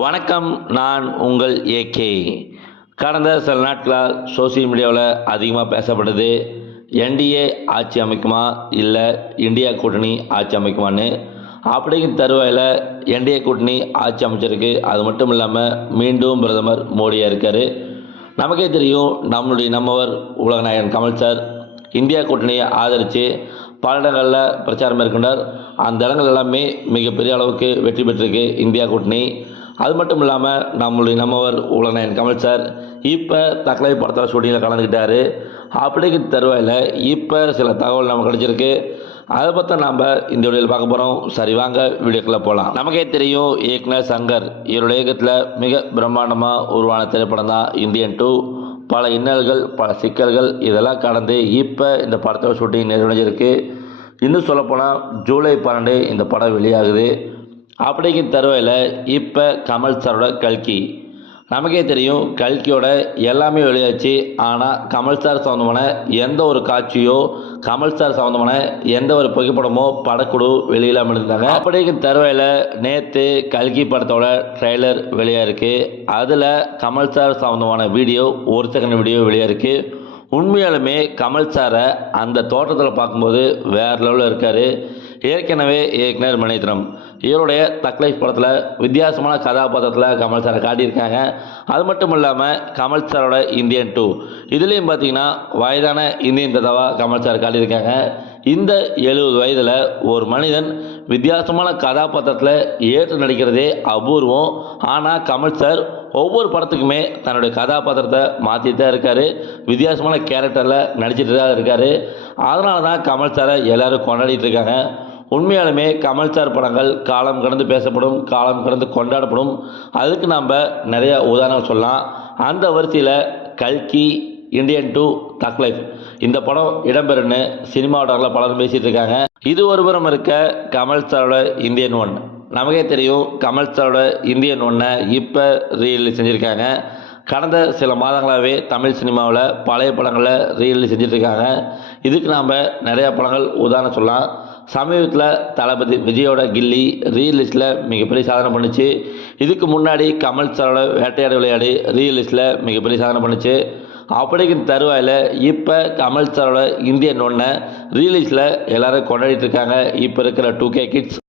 வணக்கம் நான் உங்கள் ஏகே. கடந்த சில நாட்களாக சோசியல் மீடியாவில் அதிகமாக பேசப்பட்டது என்டிஏ ஆட்சி அமைக்குமா இல்லை இந்தியா கூட்டணி ஆட்சி அமைக்குமான்னு. அப்படிங்கிற தருவாயில் என்டிஏ கூட்டணி ஆட்சி அமைச்சிருக்கு. அது மட்டும் இல்லாமல் மீண்டும் பிரதமர் மோடியாக இருக்கார். நமக்கே தெரியும் நம்மளுடைய நம்மவர் உலகநாயகன் கமல் சார் இந்தியா கூட்டணியை ஆதரித்து பல இடங்களில் பிரச்சாரம் மேற்கொண்டார் அந்த இடங்கள் எல்லாமே மிகப்பெரிய அளவுக்கு வெற்றி பெற்றிருக்கு இந்தியா கூட்டணி. அது மட்டும் இல்லாமல் நம்மளுடைய நம்மவர் உலகநாயகன் கமல் சார் இப்போ தக்கலை படத்தில் ஷூட்டிங்கில் கலந்துக்கிட்டாரு. அப்படிக்கு தருவாயில் இப்போ சில தகவல் நமக்கு கிடச்சிருக்கு. அதை பற்றி நாம் இந்த வீடியோவில் பார்க்க போகிறோம் சரி வாங்க வீடியோக்குள்ளே போகலாம் நமக்கே தெரியும் இயக்குனர் சங்கர் இவருடைய இயக்கத்தில் மிக பிரம்மாண்டமாக உருவான திரைப்படம் தான் இந்தியன் டூ பல இன்னல்கள் பல சிக்கல்கள் இதெல்லாம் கடந்து இப்போ இந்த படத்தோட ஷூட்டிங் நிறைவடைஞ்சிருக்கு இன்னும் சொல்லப்போனால் ஜூலை பன்னெண்டு இந்த படம் வெளியாகுது. அப்படிங்கிற தருவையில் இப்போ கமல் சாரோட கல்கி. நமக்கே தெரியும் கல்கியோட எல்லாமே வெளியாச்சு. ஆனால் கமல் சார் சம்மந்தமான எந்த ஒரு காட்சியோ கமல் சார் சம்மந்தமான எந்த ஒரு புகைப்படமோ படக்குழு வெளியில்லாமல் இருந்தாங்க அப்படிங்கிற தருவையில் நேற்று கல்கி படத்தோட ட்ரெய்லர் வெளியாக இருக்குது அதில் கமல் சார் சம்மந்தமான வீடியோ ஒரு செகண்ட் வீடியோ வெளியாக இருக்குது உண்மையாலுமே கமல் சாரை அந்த தோட்டத்தில் பார்க்கும்போது வேறு லெவலில் இருக்கார். ஏற்கனவே இயக்குனர் மணித்திரம் இவருடைய தக்லைஃப் படத்தில் வித்தியாசமான கதாபாத்திரத்தில் கமல் சாரை காட்டியிருக்காங்க. அது மட்டும் இல்லாமல் கமல் சாரோட இந்தியன் டூ. இதுலேயும் பார்த்தீங்கன்னா வயதான இந்தியன் கதாவாக கமல் சார் காட்டியிருக்காங்க. இந்த எழுபது வயதில் ஒரு மனிதன் வித்தியாசமான கதாபாத்திரத்தில் ஏற்று நடிக்கிறதே அபூர்வம். ஆனால் கமல் சார் ஒவ்வொரு படத்துக்குமே தன்னுடைய கதாபாத்திரத்தை மாற்றிட்டு தான் இருக்கார். வித்தியாசமான கேரக்டரில் நடிச்சிட்டு தான் இருக்கார். அதனால தான் கமல் சாரை எல்லோரும் கொண்டாடிட்டு இருக்காங்க. உண்மையாலுமே கமல் சார் படங்கள் காலம் கடந்து பேசப்படும் காலம் கடந்து கொண்டாடப்படும். அதுக்கு நாம் நிறைய உதாரணம் சொல்லலாம். அந்த வரிசையில் கல்கி இந்தியன் டூ தக் லைஃப். இந்த படம் இடம்பெறுன்னு சினிமாவோட பலரும் பேசிகிட்டு இருக்காங்க. இது ஒருபுறம் இருக்க கமல் சாரோட இந்தியன் ஒன். நமக்கே தெரியும் கமல் சாரோட இந்தியன் ஒன்னை இப்போ ரீல் செஞ்சுருக்காங்க. கடந்த சில மாதங்களாகவே தமிழ் சினிமாவில் பழைய படங்களை ரீல் செஞ்சிட்ருக்காங்க இதுக்கு நாம் நிறையா படங்கள் உதாரணம் சொல்லலாம். சமீபத்தில் தளபதி விஜயோட கில்லி ரீலிஸ்டில் மிகப்பெரிய சாதனை பண்ணுச்சு. இதுக்கு முன்னாடி கமல் சாரோட வேட்டையாடு விளையாடி ரீலிஸ்டில் மிகப்பெரிய சாதனை பண்ணுச்சு. அப்படிங்கிற தருவாயில் இப்போ கமல் சாரோட இந்தியன் ஒன்றை ரீலீஸில் எல்லோரும் கொண்டாடிட்டு இருக்காங்க. இப்போ இருக்கிற டூ கே கிட்ஸ்